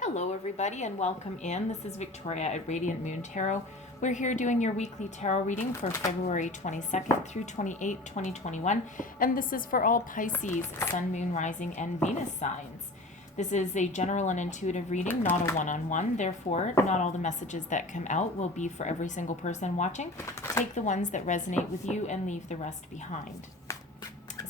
Hello everybody and welcome in. This is Victoria at Radiant Moon Tarot. We're here doing your weekly tarot reading for February 22nd through 28th, 2021. And this is for all Pisces, Sun, Moon, Rising, and Venus signs. This is a general and intuitive reading, not a one-on-one. Therefore, not all the messages that come out will be for every single person watching. Take the ones that resonate with you and leave the rest behind.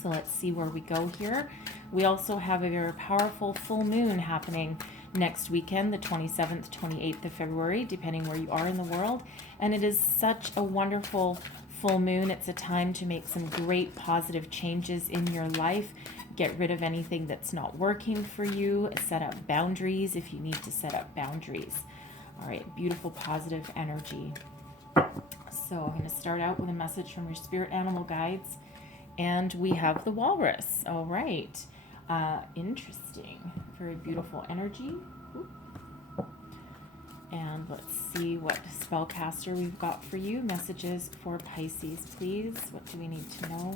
So let's see where we go here. We also have a very powerful full moon happening next weekend, the 27th, 28th of February, depending where you are in the world. And it is such a wonderful full moon. It's a time to make some great positive changes in your life. Get rid of anything that's not working for you. Set up boundaries if you need to set up boundaries. All right, beautiful positive energy. So I'm going to start out with a message from your spirit animal guides. And we have the walrus. All right. Interesting. Very beautiful energy. And let's see what spellcaster we've got for you. Messages for Pisces, please. What do we need to know?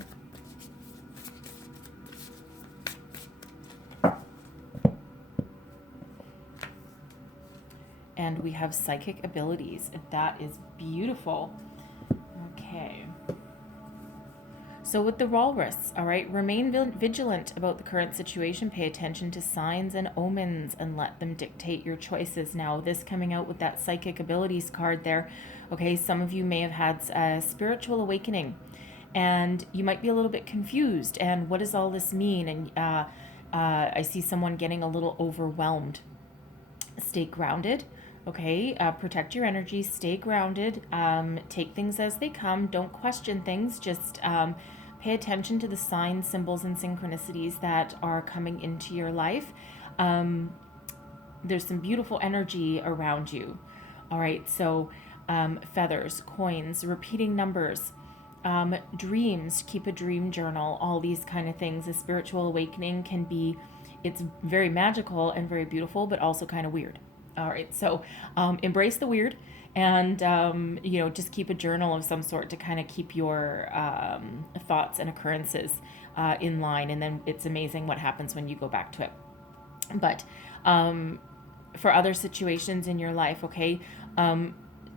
And we have psychic abilities. That is beautiful. Okay. So with the walrus, all right, remain vigilant about the current situation. Pay attention to signs and omens and let them dictate your choices. Now, this coming out with that psychic abilities card there, okay, some of you may have had a spiritual awakening and you might be a little bit confused. And what does all this mean? And I see someone getting a little overwhelmed. Stay grounded. Okay, protect your energy, stay grounded, take things as they come, don't question things, just pay attention to the signs, symbols, and synchronicities that are coming into your life. There's some beautiful energy around you. All right, so feathers, coins, repeating numbers, dreams, keep a dream journal, all these kind of things. A spiritual awakening can be, it's very magical and very beautiful, but also kind of weird. All right, so embrace the weird and, just keep a journal of some sort to kind of keep your thoughts and occurrences in line. And then it's amazing what happens when you go back to it. But for other situations in your life, okay,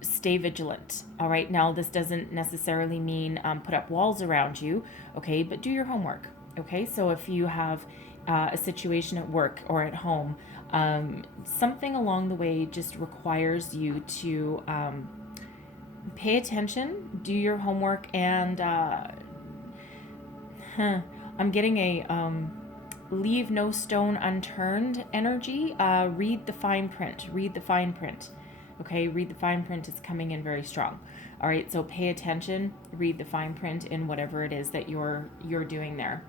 stay vigilant. All right, now this doesn't necessarily mean put up walls around you, okay, but do your homework. Okay, so if you have a situation at work or at home, something along the way just requires you to pay attention, do your homework, and I'm getting a leave no stone unturned energy. Read the fine print. Read the fine print. Okay, read the fine print is coming in very strong. All right, so pay attention, read the fine print in whatever it is that you're doing there.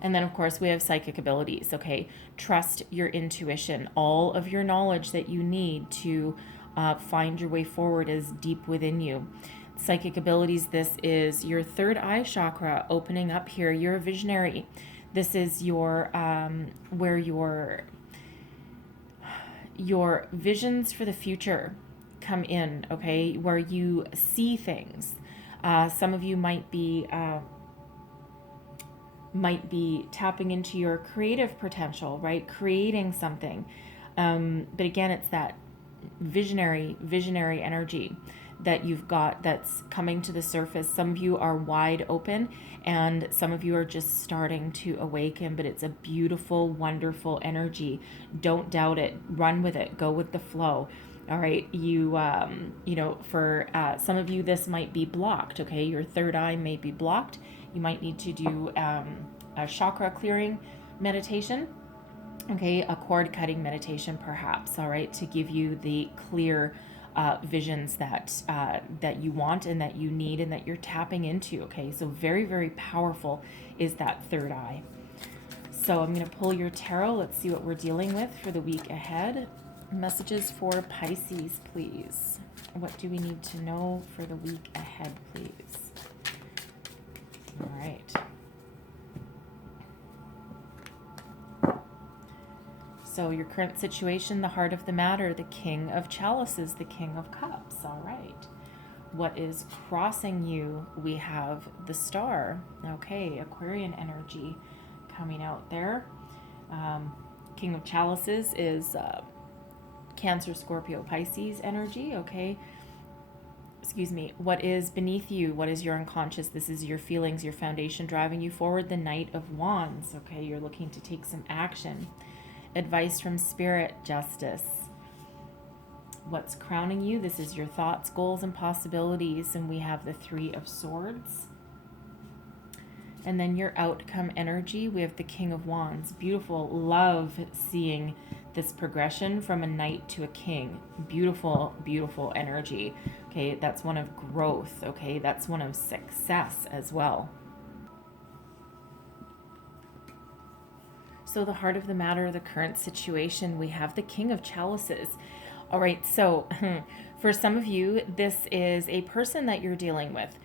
And then, of course, we have psychic abilities, okay? Trust your intuition. All of your knowledge that you need to find your way forward is deep within you. Psychic abilities, this is your third eye chakra opening up here. You're a visionary. This is your, where your visions for the future come in, okay? Where you see things. Some of you might be tapping into your creative potential, right? Creating something. But again, it's that visionary energy that you've got that's coming to the surface. Some of you are wide open and some of you are just starting to awaken, but it's a beautiful, wonderful energy. Don't doubt it. Run with it. Go with the flow. All right. For some of you, this might be blocked. Okay. Your third eye may be blocked. You might need to do a chakra clearing meditation. Okay. A cord cutting meditation, perhaps. All right. To give you the clear visions that you want and that you need and that you're tapping into. Okay. So very, very powerful is that third eye. So I'm going to pull your tarot. Let's see what we're dealing with for the week ahead. Messages for Pisces, please. What do we need to know for the week ahead, please? All right. So your current situation, the heart of the matter, the King of Chalices, the King of Cups. All right. What is crossing you? We have the Star. Okay, Aquarian energy coming out there. King of Chalices is Cancer, Scorpio, Pisces energy, okay? Excuse me. What is beneath you? What is your unconscious? This is your feelings, your foundation driving you forward. The Knight of Wands, okay? You're looking to take some action. Advice from Spirit, Justice. What's crowning you? This is your thoughts, goals, and possibilities. And we have the Three of Swords. And then your outcome energy, we have the King of Wands. Beautiful. Love seeing this progression from a knight to a king. Beautiful, beautiful energy. Okay, that's one of growth. Okay, that's one of success as well. So the heart of the matter, the current situation, we have the King of Chalices. All right, so for some of you, this is a person that you're dealing with.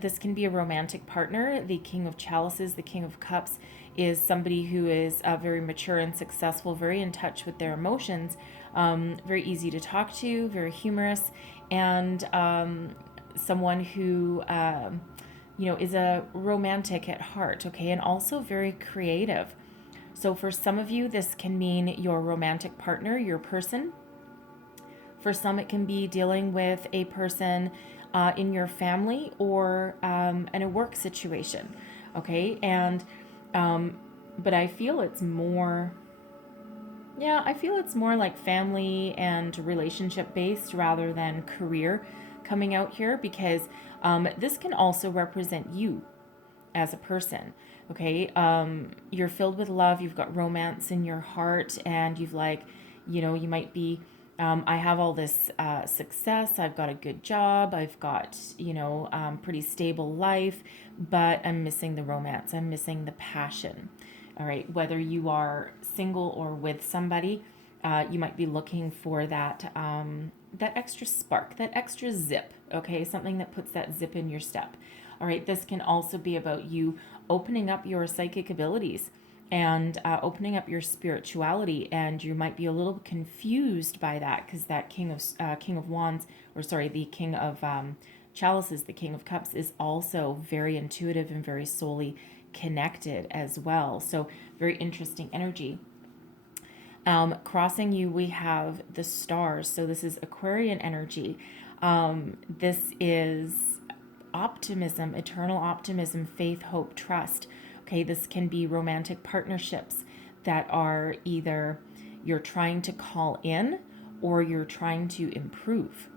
This can be a romantic partner. The King of Chalices, the King of Cups, is somebody who is very mature and successful, very in touch with their emotions, very easy to talk to, very humorous, and someone who, is a romantic at heart, okay, and also very creative. So for some of you, this can mean your romantic partner, your person. For some, it can be dealing with a person in your family or in a work situation, okay? And, but I feel it's more, I feel it's more like family and relationship based rather than career coming out here, because this can also represent you as a person, okay? You're filled with love, you've got romance in your heart, and you've you might be, I have all this success, I've got a good job, I've got, pretty stable life, but I'm missing the romance, I'm missing the passion. All right, whether you are single or with somebody, you might be looking for that that extra spark, that extra zip, okay? Something that puts that zip in your step. All right, this can also be about you opening up your psychic abilities and opening up your spirituality, and you might be a little confused by that because that King of Wands, the King of Chalices, the King of Cups, is also very intuitive and very soully connected as well. So very interesting energy. Crossing you, we have the stars. So this is Aquarian energy. This is optimism, eternal optimism, faith, hope, trust. Okay, this can be romantic partnerships that are either you're trying to call in or you're trying to improve.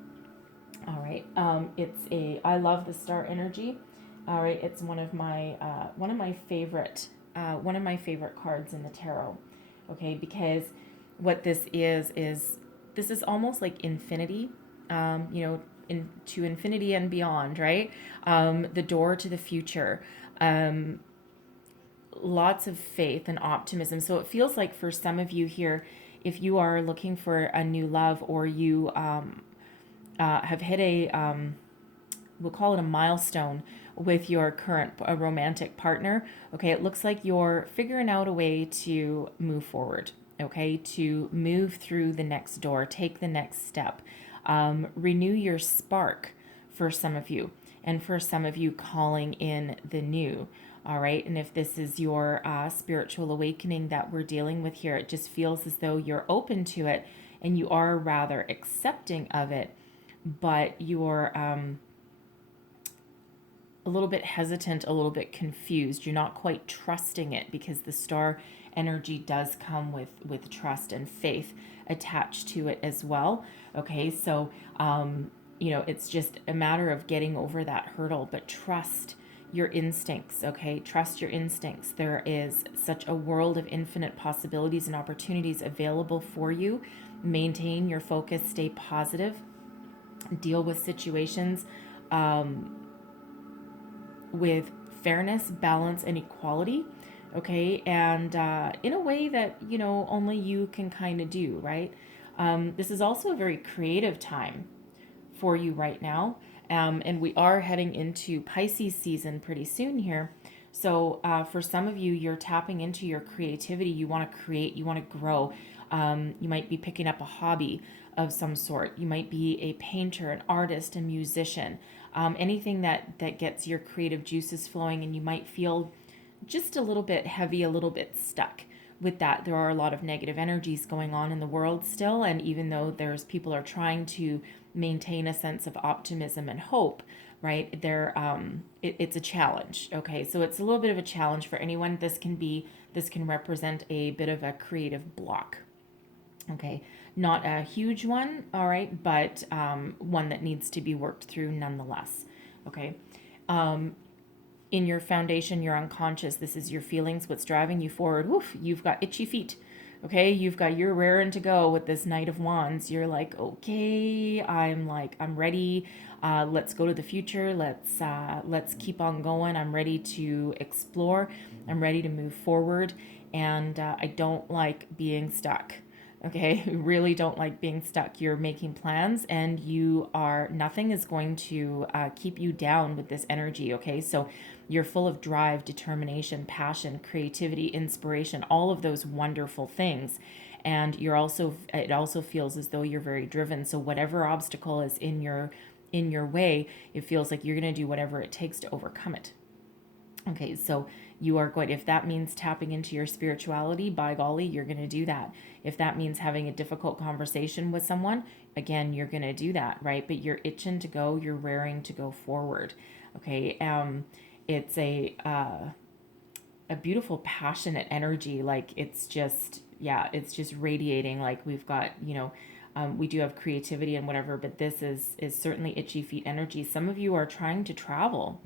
All right, I love the star energy. All right, it's one of my favorite cards in the tarot. Okay, because what this is this is almost like infinity, into infinity and beyond, right? The door to the future. Lots of faith and optimism. So it feels like for some of you here, if you are looking for a new love, or you have hit we'll call it a milestone with your current romantic partner, okay, it looks like you're figuring out a way to move forward, okay, to move through the next door, take the next step, renew your spark for some of you, and for some of you calling in the new. All right, and if this is your spiritual awakening that we're dealing with here, it just feels as though you're open to it and you are rather accepting of it, but you're a little bit hesitant, a little bit confused. You're not quite trusting it, because the star energy does come with trust and faith attached to it as well. Okay, so it's just a matter of getting over that hurdle, but trust your instincts, okay? Trust your instincts. There is such a world of infinite possibilities and opportunities available for you. Maintain your focus, stay positive, deal with situations with fairness, balance, and equality, okay? And in a way that, only you can kind of do, right? This is also a very creative time for you right now. And we are heading into Pisces season pretty soon here. So for some of you, you're tapping into your creativity. You want to create, you want to grow. You might be picking up a hobby of some sort. You might be a painter, an artist, a musician, anything that gets your creative juices flowing, and you might feel just a little bit heavy, a little bit stuck with that, there are a lot of negative energies going on in the world still. And even though people are trying to maintain a sense of optimism and hope, right? It's a challenge. Okay. So it's a little bit of a challenge for anyone. This can represent a bit of a creative block. Okay. Not a huge one. All right. But one that needs to be worked through nonetheless. Okay. In your foundation, your unconscious, this is your feelings, what's driving you forward. Woof, you've got itchy feet. Okay, you're raring to go with this Knight of Wands. You're like, okay, I'm ready. Let's go to the future. Let's keep on going. I'm ready to explore. I'm ready to move forward, and I don't like being stuck. Okay, you really don't like being stuck. You're making plans, and nothing is going to keep you down with this energy. Okay, so you're full of drive, determination, passion, creativity, inspiration, all of those wonderful things. And it also feels as though you're very driven. So whatever obstacle is in your way, it feels like you're going to do whatever it takes to overcome it. Okay, so you are going, if that means tapping into your spirituality, by golly, you're going to do that. If that means having a difficult conversation with someone, again, you're going to do that, right? But you're itching to go, you're raring to go forward. Okay, it's a beautiful, passionate energy. Like it's just radiating. Like we've got, we do have creativity and whatever, but this is certainly itchy feet energy. Some of you are trying to travel.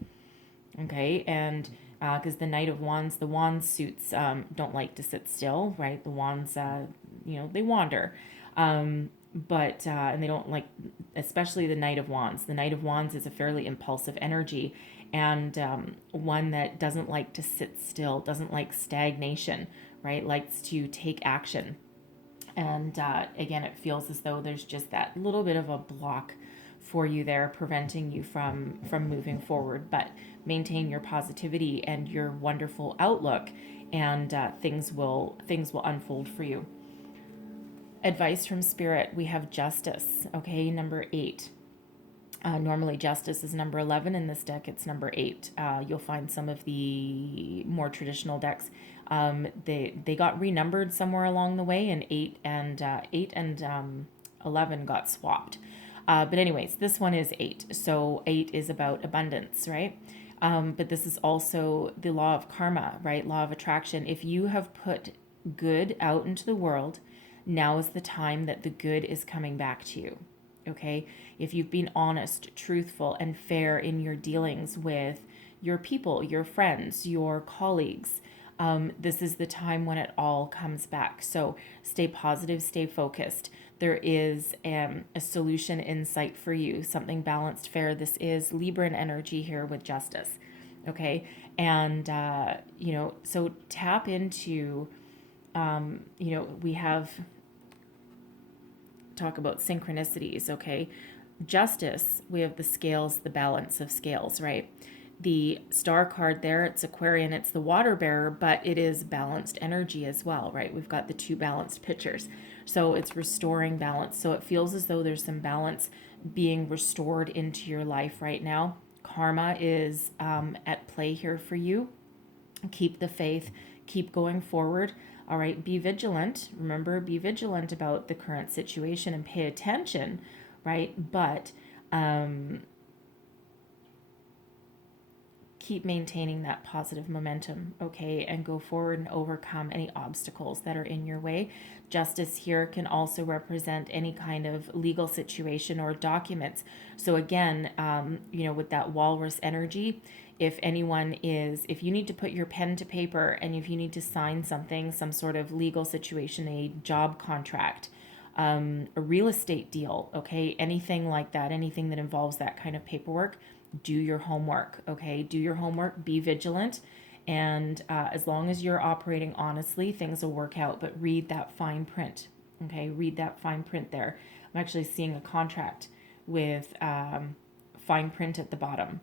Okay, and because the Knight of Wands, the wand suits don't like to sit still, right? The wands, they wander, but and they don't like, especially the Knight of Wands. The Knight of Wands is a fairly impulsive energy, and one that doesn't like to sit still, doesn't like stagnation, right? Likes to take action. And again, it feels as though there's just that little bit of a block for you there, preventing you from moving forward. But maintain your positivity and your wonderful outlook, and things will unfold for you. Advice from Spirit, we have Justice. Okay, number 8. Normally Justice is number 11. In this deck, it's number 8. You'll find some of the more traditional decks. They got renumbered somewhere along the way, and 8 and 11 got swapped. But anyways, this one is 8. So 8 is about abundance, right? But this is also the law of karma, right? Law of attraction. If you have put good out into the world, now is the time that the good is coming back to you. Okay? If you've been honest, truthful, and fair in your dealings with your people, your friends, your colleagues, this is the time when it all comes back. So stay positive, stay focused. There is a solution in sight for you, something balanced, fair. This is Libran energy here with Justice. Okay. And, so tap into, we have talk about synchronicities. Okay. Justice, we have the scales, the balance of scales, right? The star card there, it's Aquarian, it's the water bearer, but it is balanced energy as well, right? We've got the two balanced pictures. So it's restoring balance. So it feels as though there's some balance being restored into your life right now. Karma is at play here for you. Keep the faith, keep going forward. All right, be vigilant. Remember, be vigilant about the current situation and pay attention, right? But keep maintaining that positive momentum, okay, and go forward and overcome any obstacles that are in your way. Justice here can also represent any kind of legal situation or documents. So again, with that walrus energy, if you need to put your pen to paper and if you need to sign something, some sort of legal situation, a job contract, a real estate deal, okay, anything like that, anything that involves that kind of paperwork, do your homework, okay? Do your homework, be vigilant, and as long as you're operating honestly, things will work out, but read that fine print, okay? Read that fine print there. I'm actually seeing a contract with fine print at the bottom,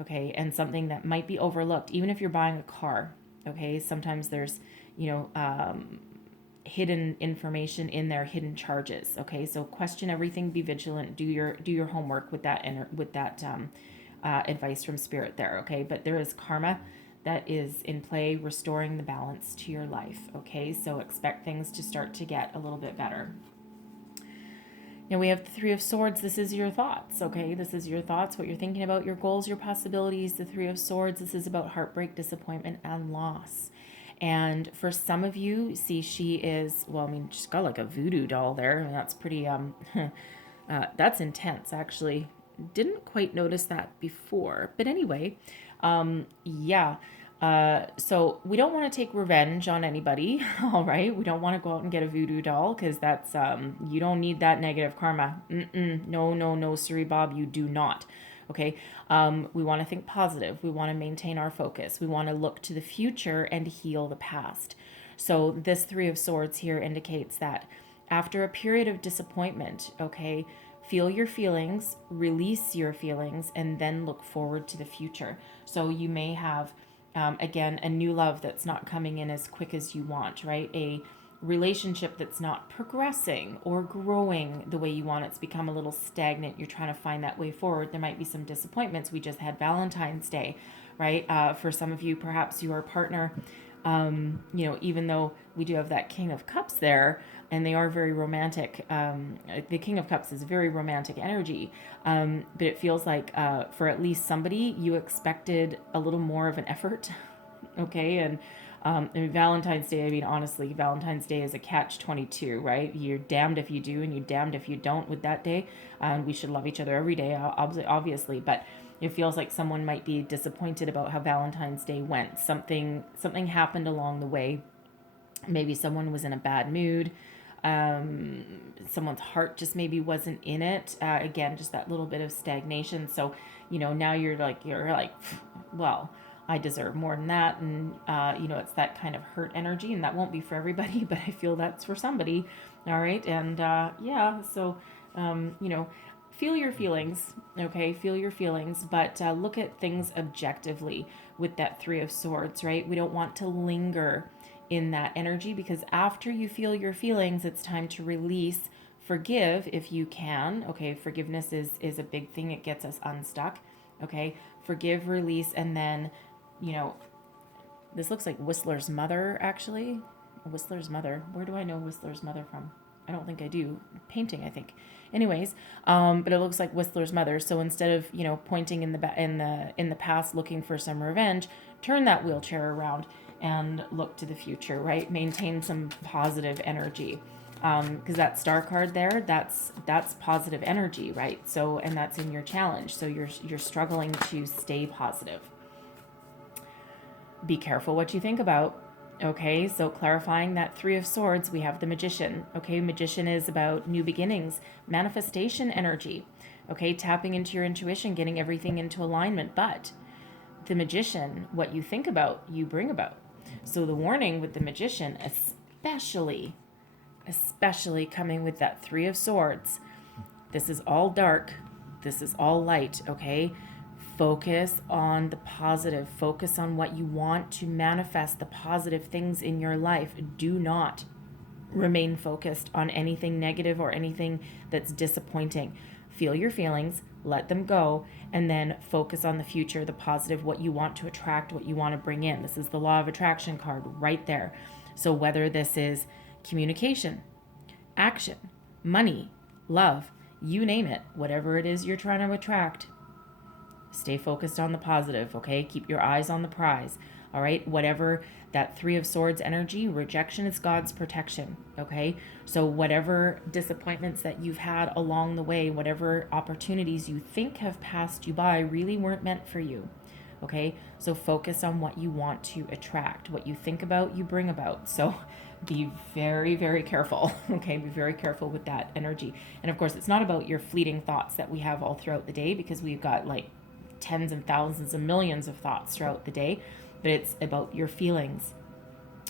okay? And something that might be overlooked, even if you're buying a car, okay? Sometimes there's, hidden information in there, hidden charges, okay? So question everything, be vigilant, do your homework with that advice from Spirit there, okay? But there is karma that is in play, restoring the balance to your life. Okay, so expect things to start to get a little bit better. Now we have the Three of Swords. This is your thoughts, okay? This is your thoughts, what you're thinking about, your goals, your possibilities. The Three of Swords, this is about heartbreak, disappointment, and loss. And for some of you, see, she is, well, I mean, she's got like a voodoo doll there. I mean, that's pretty, that's intense, actually. Didn't quite notice that before. But anyway, yeah. So we don't want to take revenge on anybody, all right? We don't want to go out and get a voodoo doll because that's, you don't need that negative karma. No, no, no, Siri Bob, you do not. Okay. We want to think positive. We want to maintain our focus. We want to look to the future and heal the past. So this Three of Swords here indicates that after a period of disappointment, okay, feel your feelings, release your feelings, and then look forward to the future. So you may have, again, a new love that's not coming in as quick as you want, right? A relationship that's not progressing or growing the way you want. It's become a little stagnant. You're trying to find that way forward. There might be some disappointments. We just had Valentine's Day, right? For some of you, perhaps your partner, even though we do have that King of Cups there, and they are very romantic. The King of Cups is very romantic energy, but it feels like for at least somebody, you expected a little more of an effort, okay? And Valentine's Day, I mean, honestly, Valentine's Day is a catch-22, right? You're damned if you do and you're damned if you don't with that day. We should love each other every day, obviously, but it feels like someone might be disappointed about how Valentine's Day went. Something happened along the way. Maybe someone was in a bad mood. Someone's heart just maybe wasn't in it. Again, just that little bit of stagnation. So, now you're like, well, I deserve more than that. And, it's that kind of hurt energy, and that won't be for everybody, but I feel that's for somebody. All right. And, so, feel your feelings, okay? Feel your feelings, but look at things objectively with that Three of Swords, right? We don't want to linger in that energy, because after you feel your feelings, it's time to release, forgive if you can, okay? Forgiveness is a big thing. It gets us unstuck, okay? Forgive, release, and then, this looks like Whistler's mother, actually. Whistler's mother. Where do I know Whistler's mother from? I don't think I do. Painting, I think. Anyways, but it looks like Whistler's mother. So instead of pointing in the past, looking for some revenge, turn that wheelchair around and look to the future. Right? Maintain some positive energy, because that star card there, that's positive energy, right? So, and that's in your challenge. So you're struggling to stay positive. Be careful what you think about. Okay, so clarifying that Three of Swords, we have the Magician. Okay, Magician is about new beginnings, manifestation energy. Okay, tapping into your intuition, getting everything into alignment. But the Magician, what you think about, you bring about. So the warning with the Magician, especially coming with that Three of Swords, this is all dark, this is all light, okay? Focus on the positive. Focus on what you want to manifest, the positive things in your life. Do not remain focused on anything negative or anything that's disappointing. Feel your feelings, let them go, and then focus on the future, the positive, what you want to attract, what you want to bring in. This is the law of attraction card right there. So whether this is communication, action, money, love, you name it, whatever it is you're trying to attract, stay focused on the positive, okay? Keep your eyes on the prize, all right? Whatever that Three of Swords energy, rejection is God's protection, okay? So whatever disappointments that you've had along the way, whatever opportunities you think have passed you by really weren't meant for you, okay? So focus on what you want to attract. What you think about, you bring about. So be very, very careful, okay? Be very careful with that energy. And of course, it's not about your fleeting thoughts that we have all throughout the day, because we've got like tens and thousands and millions of thoughts throughout the day, but it's about your feelings.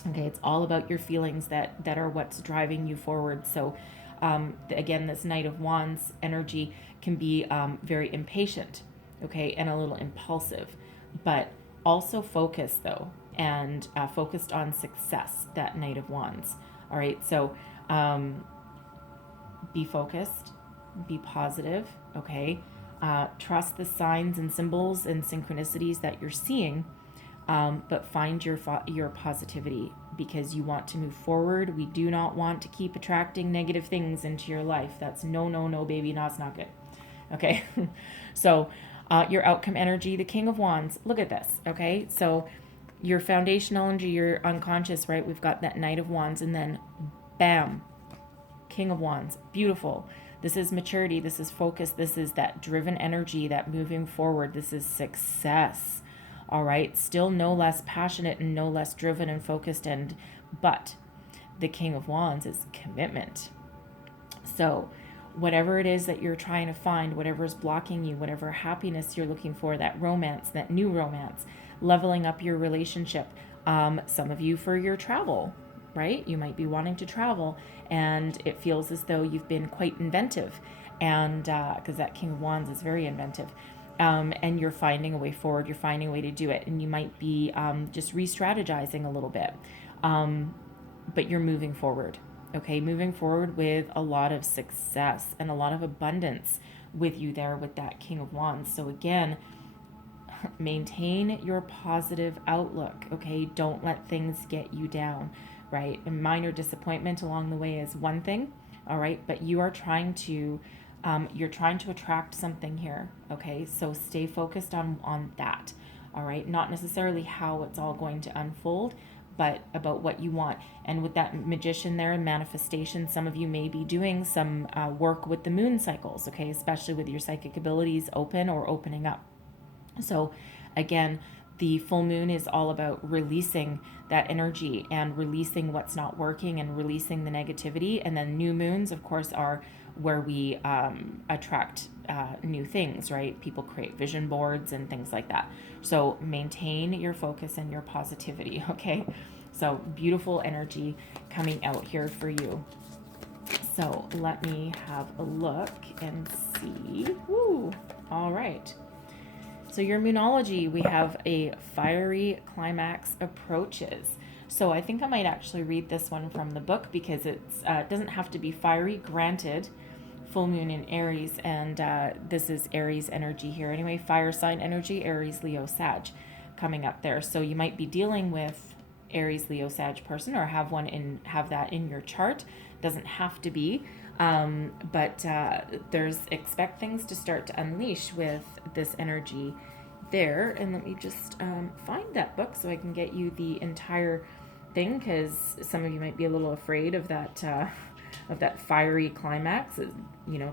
Okay, it's all about your feelings that are what's driving you forward. So again, this Knight of Wands energy can be very impatient, okay, and a little impulsive, but also focused though, and focused on success, that Knight of Wands. All right, so be focused, be positive, okay. Trust the signs and symbols and synchronicities that you're seeing, but find your positivity, because you want to move forward. We do not want to keep attracting negative things into your life. That's no, baby. No, it's not good. Okay. So your outcome energy, the King of Wands. Look at this. Okay. So your foundational energy, your unconscious, right? We've got that Knight of Wands, and then bam, King of Wands. Beautiful. This is maturity. This is focus. This is that driven energy, that moving forward. This is success. All right. Still no less passionate and no less driven and focused. But the King of Wands is commitment. So whatever it is that you're trying to find, whatever is blocking you, whatever happiness you're looking for, that romance, that new romance, leveling up your relationship. Some of you for your travel, right? You might be wanting to travel, and it feels as though you've been quite inventive, and because that King of Wands is very inventive, and you're finding a way forward, you're finding a way to do it, and you might be just re-strategizing a little bit, but you're moving forward. Okay, moving forward with a lot of success and a lot of abundance with you there with that King of Wands. So again, maintain your positive outlook. Okay, don't let things get you down, right? A minor disappointment along the way is one thing, all right, but you're trying to attract something here. Okay, so stay focused on that. All right, not necessarily how it's all going to unfold, but about what you want. And with that Magician there, manifestation, some of you may be doing some work with the moon cycles, okay, especially with your psychic abilities open or opening up. So again, the full moon is all about releasing that energy and releasing what's not working and releasing the negativity. And then new moons, of course, are where we attract new things, right? People create vision boards and things like that. So maintain your focus and your positivity, okay? So beautiful energy coming out here for you. So let me have a look and see. Woo! All right. So your Moonology, we have a fiery climax approaches. So I think I might actually read this one from the book, because it doesn't have to be fiery. Granted, full moon in Aries, and this is Aries energy here. Anyway, fire sign energy, Aries, Leo, Sag coming up there. So you might be dealing with Aries, Leo, Sag person, or have that in your chart. Doesn't have to be. But expect things to start to unleash with this energy there. And let me just find that book so I can get you the entire thing, because some of you might be a little afraid of that fiery climax. It,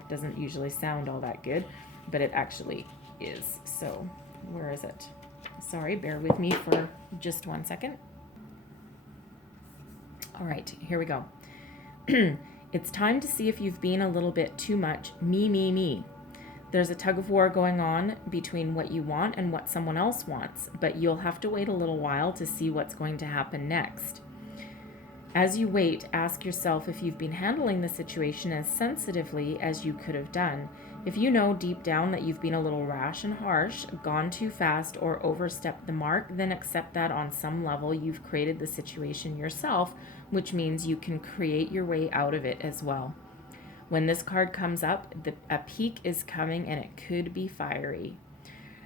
doesn't usually sound all that good, but it actually is. So where is it? Sorry, bear with me for just 1 second. All right, here we go. It's time to see if you've been a little bit too much me. There's a tug of war going on between what you want and what someone else wants, but you'll have to wait a little while to see what's going to happen next. As you wait, ask yourself if you've been handling the situation as sensitively as you could have done. If you know deep down that you've been a little rash and harsh, gone too fast, or overstepped the mark, then accept that on some level you've created the situation yourself, which means you can create your way out of it as well. When this card comes up, a peak is coming, and it could be fiery.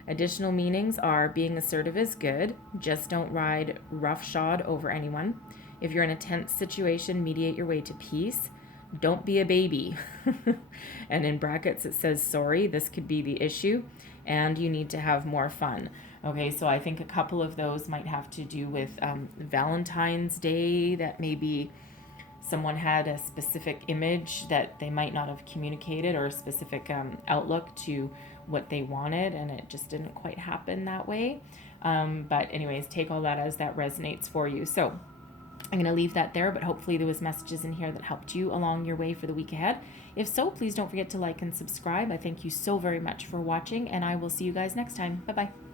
Additional meanings are: being assertive is good, just don't ride roughshod over anyone. If you're in a tense situation, mediate your way to peace. Don't be a baby. And in brackets it says sorry, this could be the issue, and you need to have more fun. Okay, so I think a couple of those might have to do with Valentine's Day, that maybe someone had a specific image that they might not have communicated, or a specific outlook to what they wanted, and it just didn't quite happen that way. But anyways, take all that as that resonates for you. So I'm going to leave that there, but hopefully there was messages in here that helped you along your way for the week ahead. If so, please don't forget to like and subscribe. I thank you so very much for watching, and I will see you guys next time. Bye-bye.